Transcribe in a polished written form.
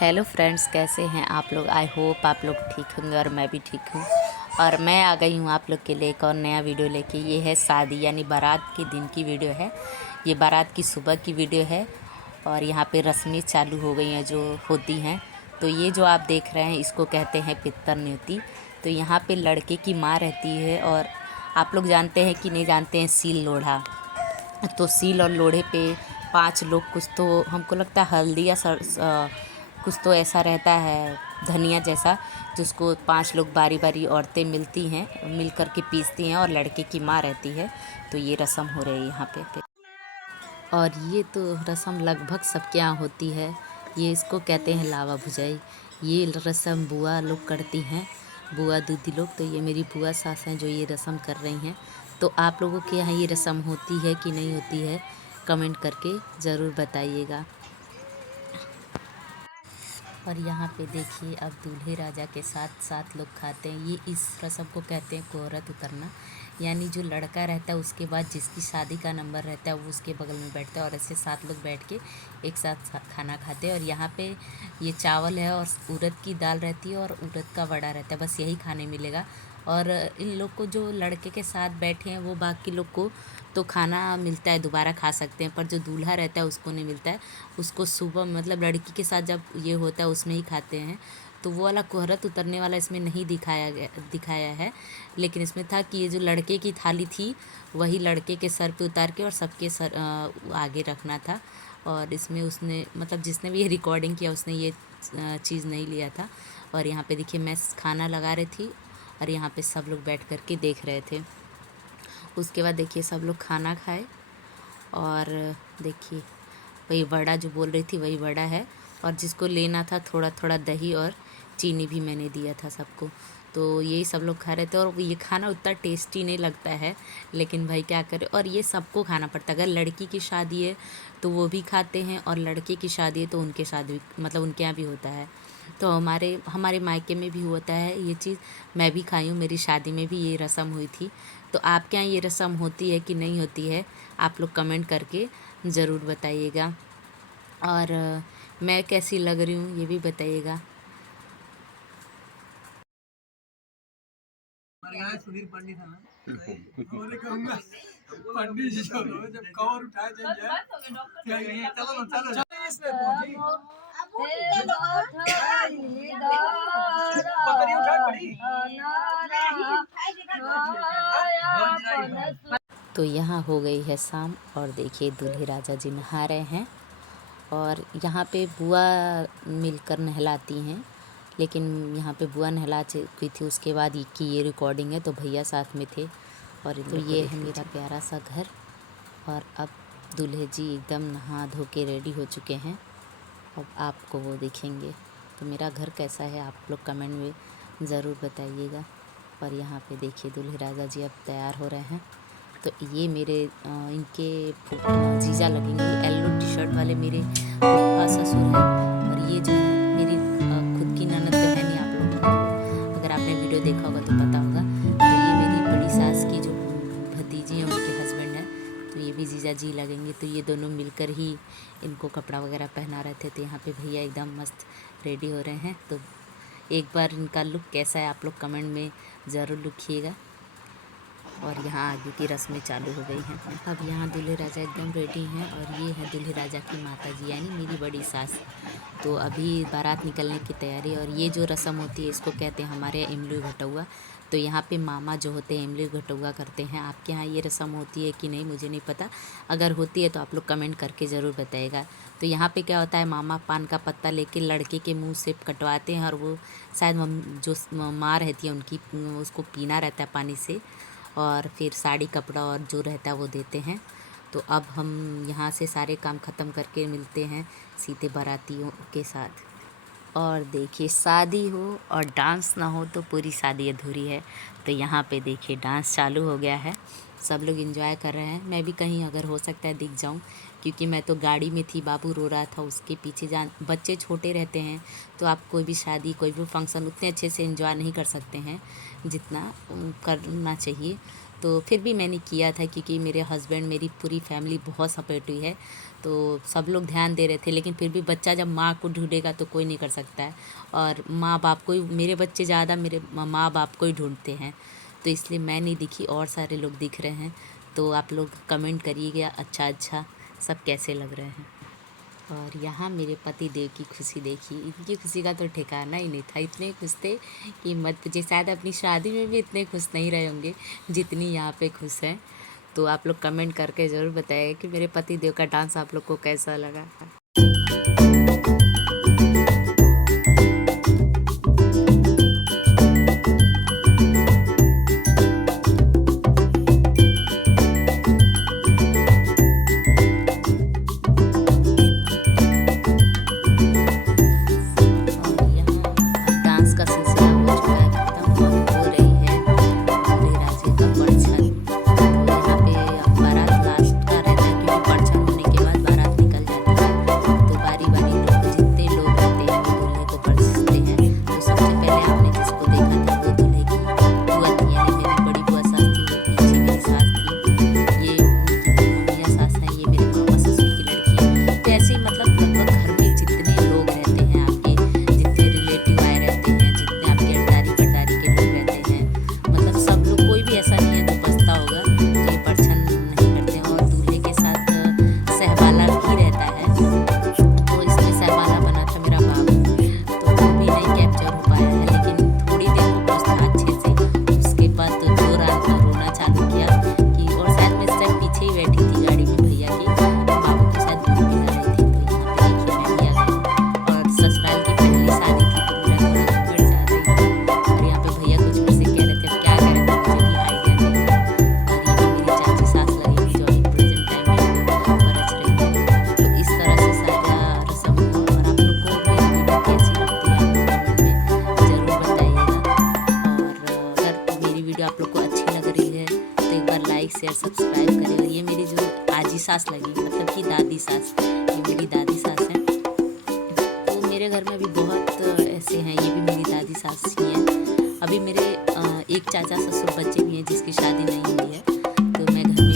Hello friends, कैसे हैं आप लोग। आई होप आप लोग ठीक होंगे और मैं भी ठीक हूँ। और मैं आ गई हूँ आप लोग के लिए एक और नया वीडियो लेके। ये है शादी यानी बारात के दिन की वीडियो है। ये बारात की सुबह की वीडियो है और यहाँ पे रस्में चालू हो गई हैं जो होती हैं। तो ये जो आप देख रहे हैं इसको कहते हैं पित्तर न्योती। तो यहाँ पे लड़के की माँ रहती है और आप लोग जानते हैं कि नहीं जानते हैं सील लोढ़ा। तो सील और लोढ़े पे 5 लोग, कुछ तो हमको लगता है हल्दी या कुछ तो ऐसा रहता है धनिया जैसा, जिसको 5 लोग बारी बारी औरतें मिलती हैं, मिल कर के पीसती हैं और लड़के की माँ रहती है। तो ये रस्म हो रही है यहाँ पे। और ये तो रस्म लगभग सबके यहाँ होती है। ये इसको कहते हैं लावा भुजाई। ये रस्म बुआ लोग करती हैं, बुआ दीदी लोग। तो ये मेरी बुआ सास हैं जो ये रस्म कर रही हैं। तो आप लोगों के यहाँ ये रस्म होती है कि नहीं होती है, कमेंट करके ज़रूर बताइएगा। और यहाँ पे देखिए अब दूल्हे राजा के साथ 7 लोग खाते हैं। ये इस रस्म को कहते हैं कोहरत उतरना। यानी जो लड़का रहता है उसके बाद जिसकी शादी का नंबर रहता है वो उसके बगल में बैठता है और ऐसे 7 लोग बैठ के एक साथ खाना खाते हैं। और यहाँ पे ये चावल है और उड़द की दाल रहती है और उड़द का वड़ा रहता है, बस यही खाने मिलेगा। और इन लोग को जो लड़के के साथ बैठे हैं वो बाकी लोग को तो खाना मिलता है, दोबारा खा सकते हैं, पर जो दूल्हा रहता है उसको नहीं मिलता है। उसको सुबह मतलब लड़की के साथ जब ये होता है उसमें ही खाते हैं। तो वो वाला कोहरत उतरने वाला इसमें नहीं दिखाया है। लेकिन इसमें था कि ये जो लड़के की थाली थी वही लड़के के सर पे उतार के और सबके सर आगे रखना था। और इसमें उसने मतलब जिसने भी ये रिकॉर्डिंग किया उसने ये चीज़ नहीं लिया था। और यहाँ पे देखिए मैं खाना लगा रही थी और यहाँ पे सब लोग बैठ कर के देख रहे थे। उसके बाद देखिए सब लोग खाना खाए और देखिए वही वड़ा जो बोल रही थी वही वड़ा है। और जिसको लेना था थोड़ा थोड़ा दही और चीनी भी मैंने दिया था सबको। तो यही सब लोग खा रहे थे और ये खाना उतना टेस्टी नहीं लगता है, लेकिन भाई क्या करें। और ये सबको खाना पड़ता है। अगर लड़की की शादी है तो वो भी खाते हैं और लड़के की शादी है तो उनके साथ भी मतलब उनके यहाँ भी होता है। तो हमारे मायके में भी होता है ये चीज़। मैं भी खाई हूँ, मेरी शादी में भी ये रस्म हुई थी। तो आपके यहाँ ये रस्म होती है कि नहीं होती है, आप लोग कमेंट करके ज़रूर बताइएगा। और मैं कैसी लग रही हूँ ये भी बताइएगा। हमारे यहाँ सुधीर पंडित है ना, हमारे कहूँगा पंडित जी जो लोग जब कवर उठाए जाइए क्या ये चलो ना चलो इसमें पहुंची पकड़ी उठा पड़ी। तो यहाँ हो गई है शाम और देखिए दूल्हे राजा जी नहा रहे हैं और यहाँ पे बुआ मिलकर नहलाती हैं। लेकिन यहाँ पे बुआ नहला चुकी थी उसके बाद की ये रिकॉर्डिंग है, तो भैया साथ में थे। और तो ये है मेरा प्यारा सा घर। और अब दूल्हे जी एकदम नहा धो के रेडी हो चुके हैं। अब आपको वो देखेंगे। तो मेरा घर कैसा है आप लोग कमेंट में ज़रूर बताइएगा। और यहाँ पे देखिए दूल्हे राजा जी अब तैयार हो रहे हैं। तो ये मेरे इनके जीजा लगेंगे, येलो टी शर्ट वाले मेरे फूफा ससुर हैं। और ये जो है मेरी खुद की ननद तो है नहीं, आप लोगों को अगर आपने वीडियो देखा होगा तो पता होगा। तो ये मेरी बड़ी सास की जो भतीजी है उनके हस्बैंड है, तो ये भी जीजा जी लगेंगे। तो ये दोनों मिलकर ही इनको कपड़ा वगैरह पहना रहे थे। तो यहाँ पे भैया एकदम मस्त रेडी हो रहे हैं। तो एक बार इनका लुक कैसा है आप लोग कमेंट में ज़रूर लिखिएगा। और यहाँ आगे की रस्में चालू हो गई हैं। अब यहाँ दूल्हे राजा एकदम रेडी हैं और ये है दूल्हे राजा की माता जी यानी मेरी बड़ी सास। तो अभी बारात निकलने की तैयारी। और ये जो रस्म होती है इसको कहते हैं हमारे यहाँ इमली घटौआ। तो यहाँ पे मामा जो होते हैं इमली घटौआ करते हैं। आपके यहाँ ये रस्म होती है कि नहीं मुझे नहीं पता, अगर होती है तो आप लोग कमेंट करके ज़रूर बताइएगा। तो यहाँ पे क्या होता है, मामा पान का पत्ता लेके लड़के के मुंह से कटवाते हैं और वो शायद जो माँ रहती है उनकी उसको पीना रहता है पानी से। और फिर साड़ी कपड़ा और जो रहता है वो देते हैं। तो अब हम यहाँ से सारे काम ख़त्म करके मिलते हैं सीधे बारातियों के साथ। और देखिए शादी हो और डांस ना हो तो पूरी शादी अधूरी है। तो यहाँ पे देखिए डांस चालू हो गया है, सब लोग एंजॉय कर रहे हैं। मैं भी कहीं अगर हो सकता है दिख जाऊँ, क्योंकि मैं तो गाड़ी में थी, बाबू रो रहा था उसके पीछे। बच्चे छोटे रहते हैं तो आप कोई भी शादी कोई भी फंक्शन उतने अच्छे से एंजॉय नहीं कर सकते हैं जितना करना चाहिए। तो फिर भी मैंने किया था क्योंकि मेरे हस्बैंड, मेरी पूरी फैमिली बहुत सपोर्टिव है, तो सब लोग ध्यान दे रहे थे। लेकिन फिर भी बच्चा जब माँ को ढूंढेगा तो कोई नहीं कर सकता है, और माँ बाप को ही, मेरे बच्चे ज़्यादा मेरे माँ बाप को ही ढूंढते हैं, तो इसलिए मैं नहीं दिखी, और सारे लोग दिख रहे हैं। तो आप लोग कमेंट करिएगा अच्छा सब कैसे लग रहे हैं। और यहाँ मेरे पति देव की खुशी देखिए, इनकी खुशी का तो ठिकाना ही नहीं था। इतने खुश थे कि मत पूछिए, शायद अपनी शादी में भी इतने खुश नहीं रहे होंगे जितनी यहाँ पे खुश हैं। तो आप लोग कमेंट करके ज़रूर बताइए कि मेरे पति देव का डांस आप लोग को कैसा लगा। आप लोग को अच्छी लग रही है तो एक बार लाइक शेयर सब्सक्राइब करें। और ये मेरी जो आजी सास लगी, मतलब कि दादी सास, ये मेरी दादी सास है। तो मेरे घर में अभी बहुत ऐसे हैं, ये भी मेरी दादी सास ही हैं। अभी मेरे एक चाचा ससुर बच्चे भी हैं जिसकी शादी नहीं हुई है, तो मैं घर